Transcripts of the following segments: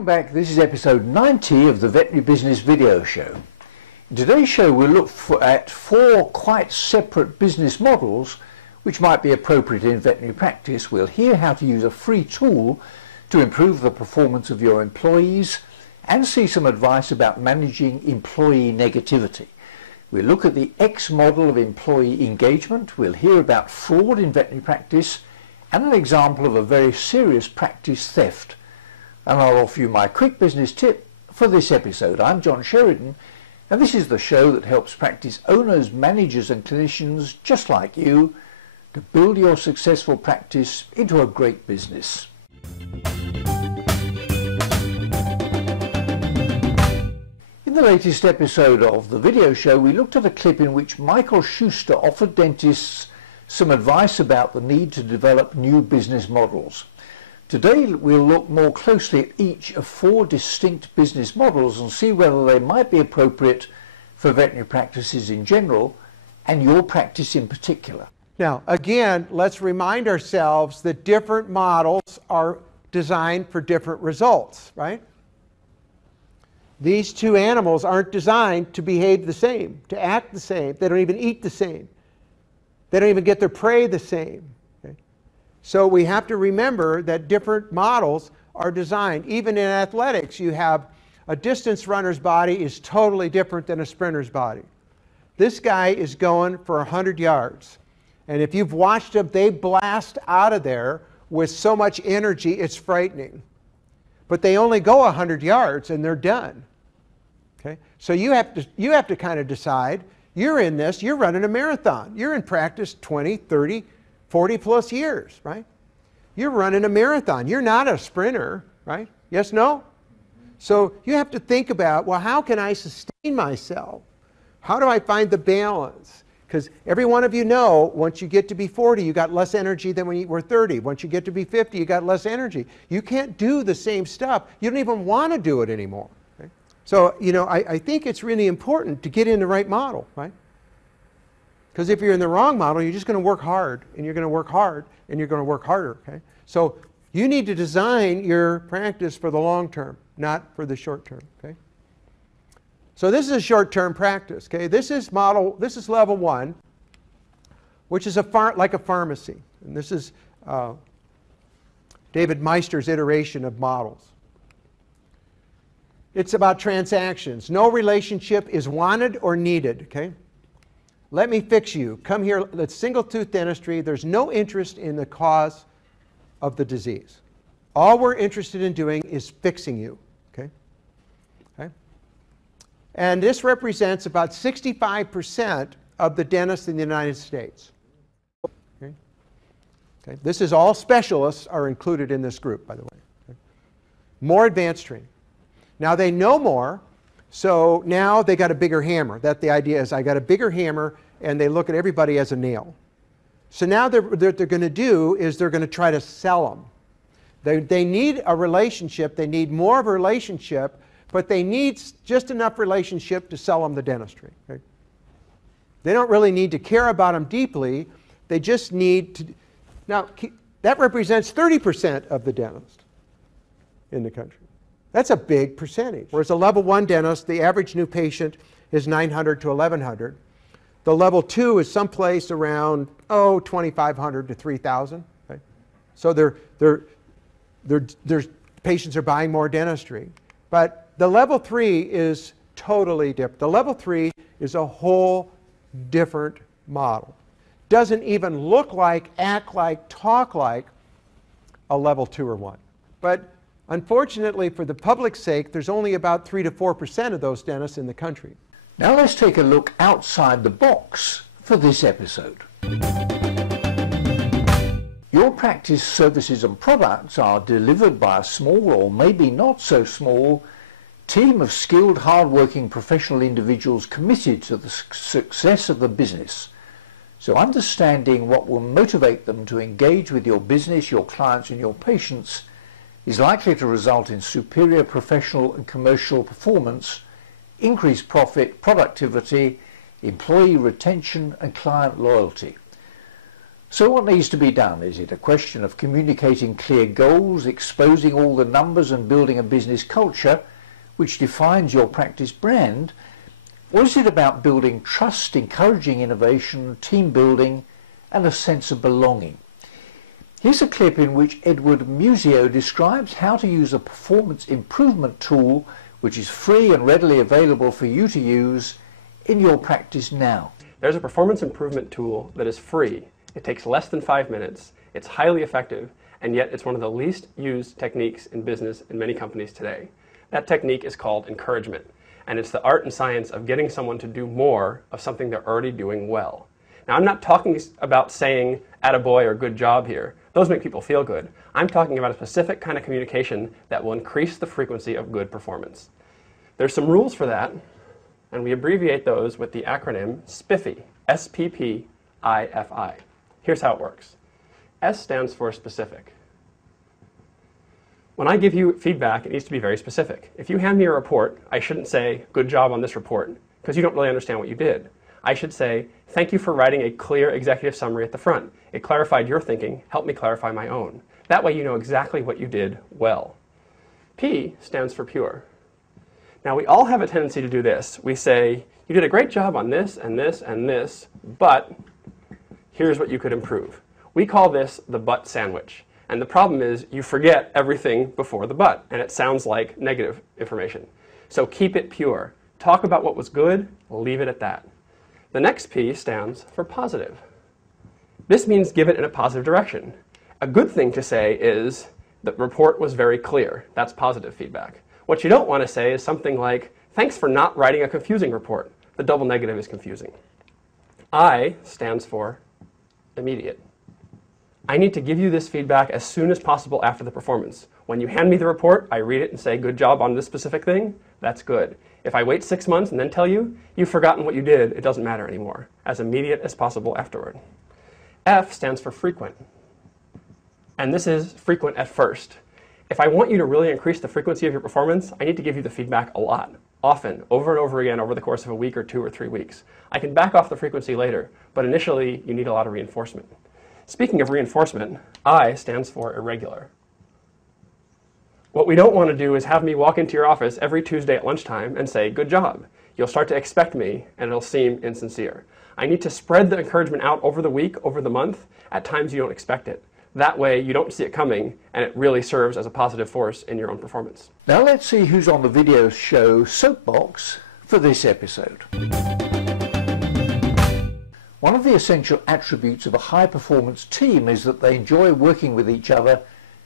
Welcome back. This is episode 90 of the Veterinary Business Video Show. In today's show we'll look at 4 quite separate business models which might be appropriate in veterinary practice. We'll hear how to use a free tool to improve the performance of your employees and see some advice about managing employee negativity. We'll look at the X model of employee engagement. We'll hear about fraud in veterinary practice and an example of a very serious practice theft. And I'll offer you my quick business tip for this episode. I'm John Sheridan, and this is the show that helps practice owners, managers and clinicians just like you to build your successful practice into a great business. In the latest episode of the video show, we looked at a clip in which Michael Schuster offered dentists some advice about the need to develop new business models. Today we'll look more closely at each of 4 distinct business models and see whether they might be appropriate for veterinary practices in general and your practice in particular. Now, again, let's remind ourselves that different models are designed for different results, right? These 2 animals aren't designed to behave the same, to act the same. They don't even eat the same. They don't even get their prey the same. So we have to remember that different models are designed. Even in athletics, you have a distance runner's body is totally different than a sprinter's body. This guy is going for 100 yards. And if you've watched them, they blast out of there with so much energy, it's frightening. But they only go 100 yards and they're done. Okay? So you have to kind of decide, you're in this, you're running a marathon. You're in practice 20, 30, 40 plus years, right? You're running a marathon. You're not a sprinter, right? Yes, no? So you have to think about, well, how can I sustain myself? How do I find the balance? Because every one of you know, once you get to be 40, you got less energy than when you were 30. Once you get to be 50, you got less energy. You can't do the same stuff. You don't even want to do it anymore. Right? So, I think it's really important to get in the right model, right? Because if you're in the wrong model, you're just going to work hard, and you're going to work hard, and you're going to work harder. Okay? So you need to design your practice for the long term, not for the short term. Okay? So this is a short-term practice. Okay? This is level 1, which is like a pharmacy. And this is David Meister's iteration of models. It's about transactions. No relationship is wanted or needed. Okay? Let me fix you. Come here. That's single-tooth dentistry. There's no interest in the cause of the disease. All we're interested in doing is fixing you. Okay? Okay? And this represents about 65% of the dentists in the United States. Okay? Okay? This is all specialists are included in this group, by the way. Okay? More advanced training. Now they know more. So now they got a bigger hammer. That the idea is I got a bigger hammer and they look at everybody as a nail. So now what they're going to do is they're going to try to sell them. They need a relationship. They need more of a relationship, but they need just enough relationship to sell them the dentistry. Okay? They don't really need to care about them deeply. They just need to. Now, that represents 30% of the dentists in the country. That's a big percentage. Whereas a level 1 dentist, the average new patient is 900 to 1100. The level 2 is someplace around 2,500 to 3,000. Okay? So their patients are buying more dentistry. But the level 3 is totally different. The level 3 is a whole different model. Doesn't even look like, act like, talk like a level 2 or 1. But unfortunately, for the public's sake, there's only about 3 to 4% of those dentists in the country. Now let's take a look outside the box for this episode. Your practice services and products are delivered by a small or maybe not so small team of skilled, hard-working professional individuals committed to the success of the business. So understanding what will motivate them to engage with your business, your clients and your patients is likely to result in superior professional and commercial performance, increased profit, productivity, employee retention and client loyalty. So what needs to be done? Is it a question of communicating clear goals, exposing all the numbers and building a business culture which defines your practice brand? Or is it about building trust, encouraging innovation, team building and a sense of belonging? Here's a clip in which Edward Musio describes how to use a performance improvement tool which is free and readily available for you to use in your practice now. There's a performance improvement tool that is free. It takes less than 5 minutes, it's highly effective, and yet it's one of the least used techniques in business in many companies today. That technique is called encouragement, and it's the art and science of getting someone to do more of something they're already doing well. Now, I'm not talking about saying attaboy or good job here. Those make people feel good. I'm talking about a specific kind of communication that will increase the frequency of good performance. There's some rules for that, and we abbreviate those with the acronym SPIFFI, S-P-P-I-F-I. Here's how it works. S stands for specific. When I give you feedback, it needs to be very specific. If you hand me a report, I shouldn't say, good job on this report, because you don't really understand what you did. I should say, thank you for writing a clear executive summary at the front. It clarified your thinking, helped me clarify my own. That way you know exactly what you did well. P stands for pure. Now, we all have a tendency to do this. We say, you did a great job on this and this and this, but here's what you could improve. We call this the but sandwich. And the problem is you forget everything before the but, and it sounds like negative information. So keep it pure. Talk about what was good, leave it at that. The next P stands for positive. This means give it in a positive direction. A good thing to say is the report was very clear. That's positive feedback. What you don't want to say is something like, thanks for not writing a confusing report. The double negative is confusing. I stands for immediate. I need to give you this feedback as soon as possible after the performance. When you hand me the report, I read it and say, good job on this specific thing. That's good. If I wait 6 months and then tell you, you've forgotten what you did, it doesn't matter anymore. As immediate as possible afterward. F stands for frequent. And this is frequent at first. If I want you to really increase the frequency of your performance, I need to give you the feedback a lot, often, over and over again over the course of a week or 2 or 3 weeks. I can back off the frequency later, but initially you need a lot of reinforcement. Speaking of reinforcement, I stands for irregular. What we don't want to do is have me walk into your office every Tuesday at lunchtime and say, good job. You'll start to expect me, and it'll seem insincere. I need to spread the encouragement out over the week, over the month, at times you don't expect it. That way, you don't see it coming, and it really serves as a positive force in your own performance. Now let's see who's on the video show Soapbox for this episode. One of the essential attributes of a high-performance team is that they enjoy working with each other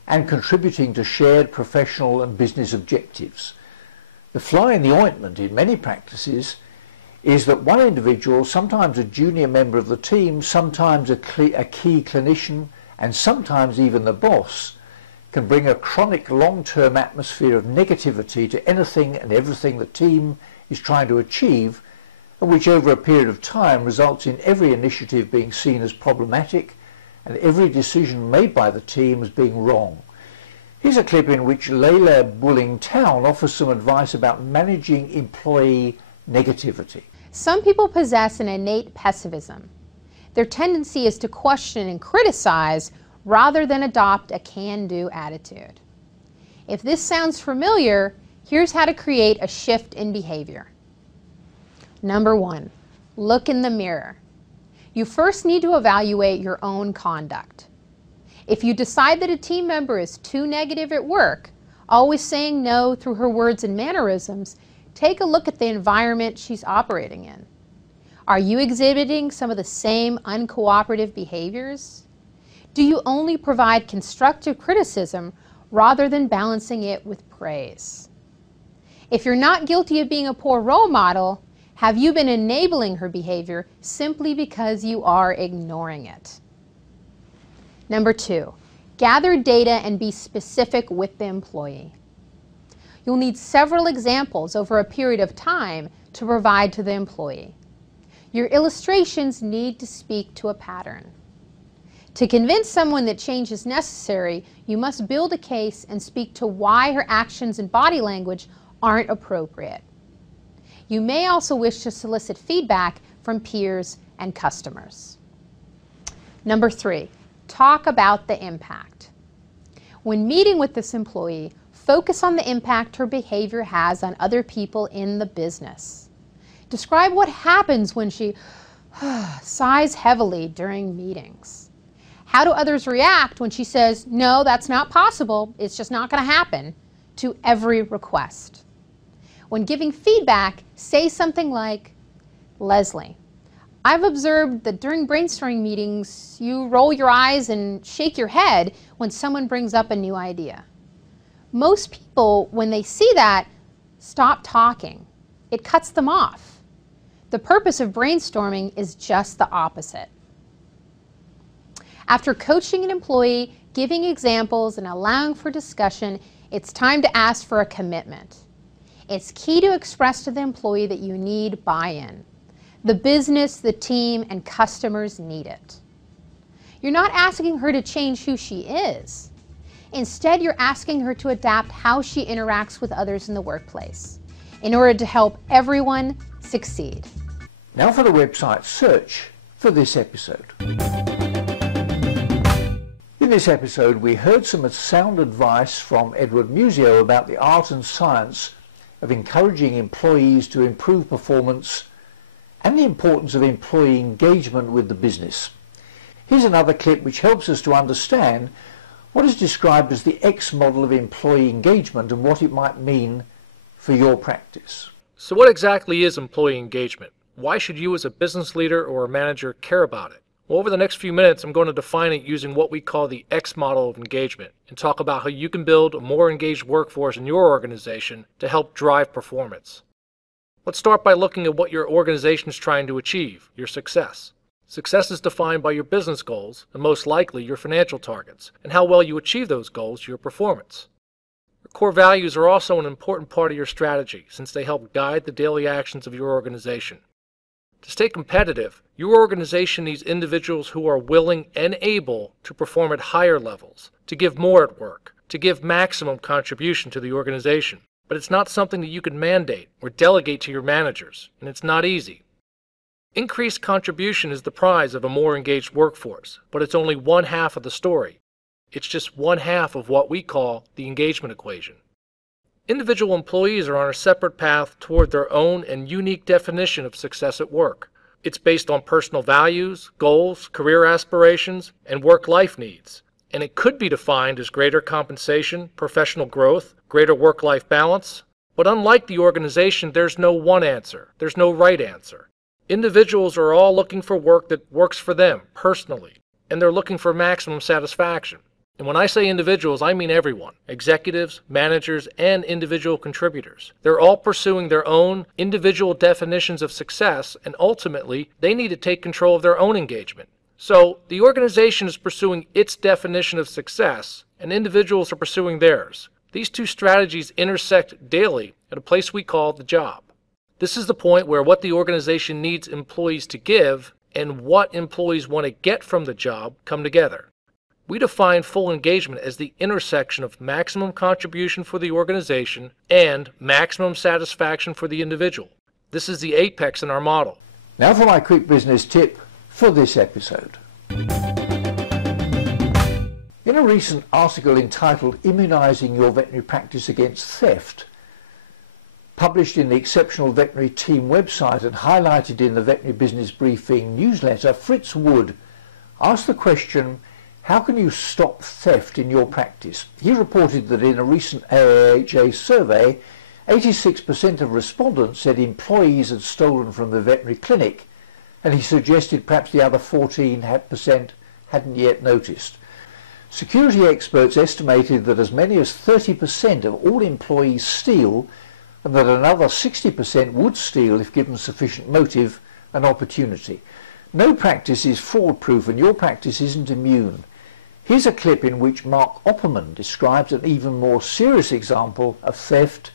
and contributing to shared professional and business objectives. The fly in the ointment in many practices is that one individual, sometimes a junior member of the team, sometimes a key clinician, and sometimes even the boss, can bring a chronic long-term atmosphere of negativity to anything and everything the team is trying to achieve, and which over a period of time results in every initiative being seen as problematic and every decision made by the team as being wrong. Here's a clip in which Leila Bulling-Town offers some advice about managing employee negativity. Some people possess an innate pessimism. Their tendency is to question and criticize rather than adopt a can-do attitude. If this sounds familiar, here's how to create a shift in behavior. Number 1, look in the mirror. You first need to evaluate your own conduct. If you decide that a team member is too negative at work, always saying no through her words and mannerisms, take a look at the environment she's operating in. Are you exhibiting some of the same uncooperative behaviors? Do you only provide constructive criticism rather than balancing it with praise? If you're not guilty of being a poor role model, have you been enabling her behavior simply because you are ignoring it? Number 2, gather data and be specific with the employee. You'll need several examples over a period of time to provide to the employee. Your illustrations need to speak to a pattern. To convince someone that change is necessary, you must build a case and speak to why her actions and body language aren't appropriate. You may also wish to solicit feedback from peers and customers. Number 3, talk about the impact. When meeting with this employee, focus on the impact her behavior has on other people in the business. Describe what happens when she sighs heavily during meetings. How do others react when she says, "No, that's not possible, it's just not going to happen," to every request? When giving feedback, say something like, "Leslie, I've observed that during brainstorming meetings, you roll your eyes and shake your head when someone brings up a new idea." Most people, when they see that, stop talking. It cuts them off. The purpose of brainstorming is just the opposite. After coaching an employee, giving examples, and allowing for discussion, it's time to ask for a commitment. It's key to express to the employee that you need buy-in. The business, the team, and customers need it. You're not asking her to change who she is. Instead, you're asking her to adapt how she interacts with others in the workplace in order to help everyone succeed. Now for the website search for this episode. In this episode, we heard some sound advice from Edward Musio about the art and science of encouraging employees to improve performance and the importance of employee engagement with the business. Here's another clip which helps us to understand what is described as the X model of employee engagement and what it might mean for your practice. So what exactly is employee engagement? Why should you as a business leader or a manager care about it? Well, over the next few minutes, I'm going to define it using what we call the X model of engagement and talk about how you can build a more engaged workforce in your organization to help drive performance. Let's start by looking at what your organization is trying to achieve, your success. Success is defined by your business goals and most likely your financial targets, and how well you achieve those goals, your performance. Your core values are also an important part of your strategy since they help guide the daily actions of your organization. To stay competitive, your organization needs individuals who are willing and able to perform at higher levels, to give more at work, to give maximum contribution to the organization. But it's not something that you can mandate or delegate to your managers, and it's not easy. Increased contribution is the prize of a more engaged workforce, but it's only one half of the story. It's just one half of what we call the engagement equation. Individual employees are on a separate path toward their own and unique definition of success at work. It's based on personal values, goals, career aspirations, and work-life needs. And it could be defined as greater compensation, professional growth, greater work-life balance. But unlike the organization, there's no one answer. There's no right answer. Individuals are all looking for work that works for them personally, and they're looking for maximum satisfaction. And when I say individuals, I mean everyone, executives, managers, and individual contributors. They're all pursuing their own individual definitions of success, and ultimately, they need to take control of their own engagement. So, the organization is pursuing its definition of success, and individuals are pursuing theirs. These two strategies intersect daily at a place we call the job. This is the point where what the organization needs employees to give and what employees want to get from the job come together. We define full engagement as the intersection of maximum contribution for the organization and maximum satisfaction for the individual. This is the apex in our model. Now for my quick business tip for this episode. In a recent article entitled "Immunizing Your Veterinary Practice Against Theft," published in the Exceptional Veterinary Team website and highlighted in the Veterinary Business Briefing newsletter, Fritz Wood asked the question, how can you stop theft in your practice? He reported that in a recent AAHA survey, 86% of respondents said employees had stolen from the veterinary clinic, and he suggested perhaps the other 14% hadn't yet noticed. Security experts estimated that as many as 30% of all employees steal, and that another 60% would steal if given sufficient motive and opportunity. No practice is fraud-proof, and your practice isn't immune. Here's a clip in which Mark Opperman describes an even more serious example of theft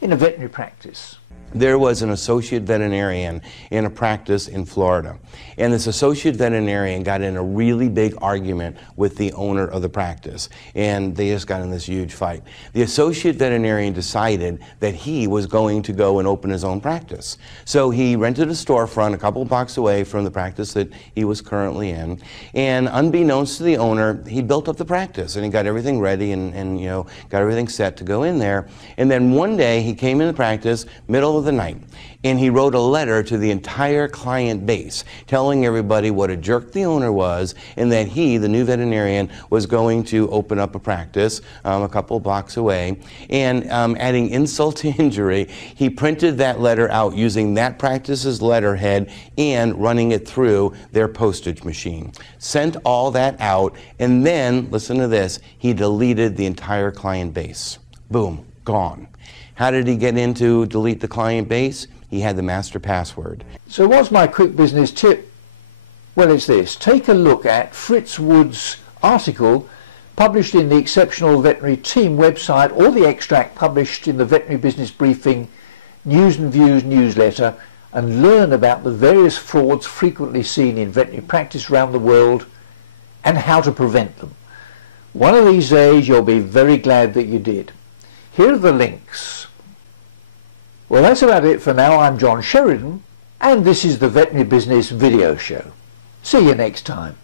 in a veterinary practice. There was an associate veterinarian in a practice in Florida, and this associate veterinarian got in a really big argument with the owner of the practice, and they just got in this huge fight. The associate veterinarian decided that he was going to go and open his own practice. So he rented a storefront a couple blocks away from the practice that he was currently in, and unbeknownst to the owner, he built up the practice, and he got everything ready and you know, got everything set to go in there. And then one day he came in the practice, middle of the night, and he wrote a letter to the entire client base telling everybody what a jerk the owner was and that he, the new veterinarian, was going to open up a practice a couple blocks away. And adding insult to injury, he printed that letter out using that practice's letterhead and running it through their postage machine. Sent all that out, and then, listen to this, he deleted the entire client base. Boom, gone. How did he get in to delete the client base? He had the master password. So what's my quick business tip? Well, it's this. Take a look at Fritz Wood's article published in the Exceptional Veterinary Team website, or the extract published in the Veterinary Business Briefing News and Views newsletter, and learn about the various frauds frequently seen in veterinary practice around the world and how to prevent them. One of these days you'll be very glad that you did. Here are the links. Well, that's about it for now. I'm John Sheridan, and this is the Veterinary Business Video Show. See you next time.